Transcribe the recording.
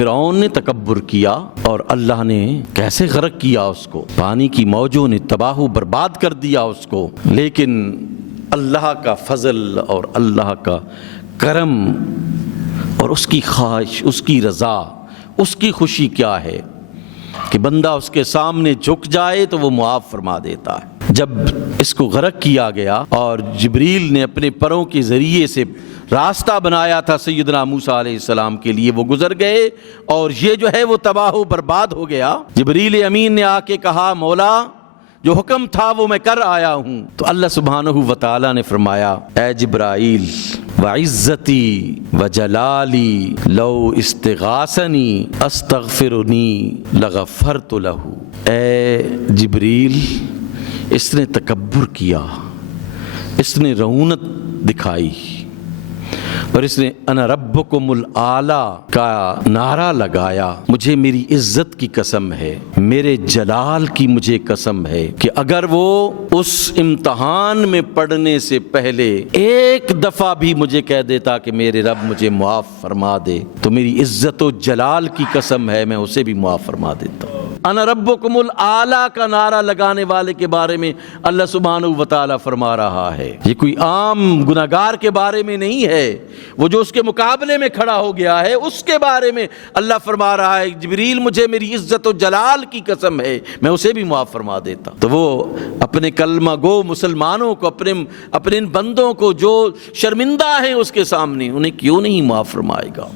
فرعون نے تکبر کیا اور اللہ نے کیسے غرق کیا اس کو، پانی کی موجوں نے تباہ و برباد کر دیا اس کو، لیکن اللہ کا فضل اور اللہ کا کرم اور اس کی خواہش، اس کی رضا، اس کی خوشی کیا ہے کہ بندہ اس کے سامنے جھک جائے تو وہ معاف فرما دیتا ہے۔ جب اس کو غرق کیا گیا اور جبریل نے اپنے پروں کے ذریعے سے راستہ بنایا تھا سیدنا موسیٰ علیہ السلام کے لیے، وہ گزر گئے اور یہ جو ہے وہ تباہ و برباد ہو گیا۔ جبریل امین نے آ کے کہا مولا جو حکم تھا وہ میں کر آیا ہوں، تو اللہ سبحانہ و تعالیٰ نے فرمایا اے جبرائیل وعزتی وجلالی لو استغاثنی استغفرنی لغفرت لہ۔ اے جبریل، اس نے تکبر کیا، اس نے رعونت دکھائی اور اس نے انا ربکم الاعلی کا نعرہ لگایا، مجھے میری عزت کی قسم ہے، میرے جلال کی مجھے قسم ہے کہ اگر وہ اس امتحان میں پڑھنے سے پہلے ایک دفعہ بھی مجھے کہہ دیتا کہ میرے رب مجھے معاف فرما دے تو میری عزت و جلال کی قسم ہے میں اسے بھی معاف فرما دیتا ہوں۔ انا ربکم الاعلی کا نعرہ لگانے والے کے بارے میں اللہ سبحانہ و تعالیٰ فرما رہا ہے، یہ کوئی عام گناہگار کے بارے میں نہیں ہے، وہ جو اس کے مقابلے میں کھڑا ہو گیا ہے اس کے بارے میں اللہ فرما رہا ہے جبریل مجھے میری عزت و جلال کی قسم ہے میں اسے بھی معاف فرما دیتا۔ تو وہ اپنے کلمہ گو مسلمانوں کو، اپنے ان بندوں کو جو شرمندہ ہیں اس کے سامنے، انہیں کیوں نہیں معاف فرمائے گا؟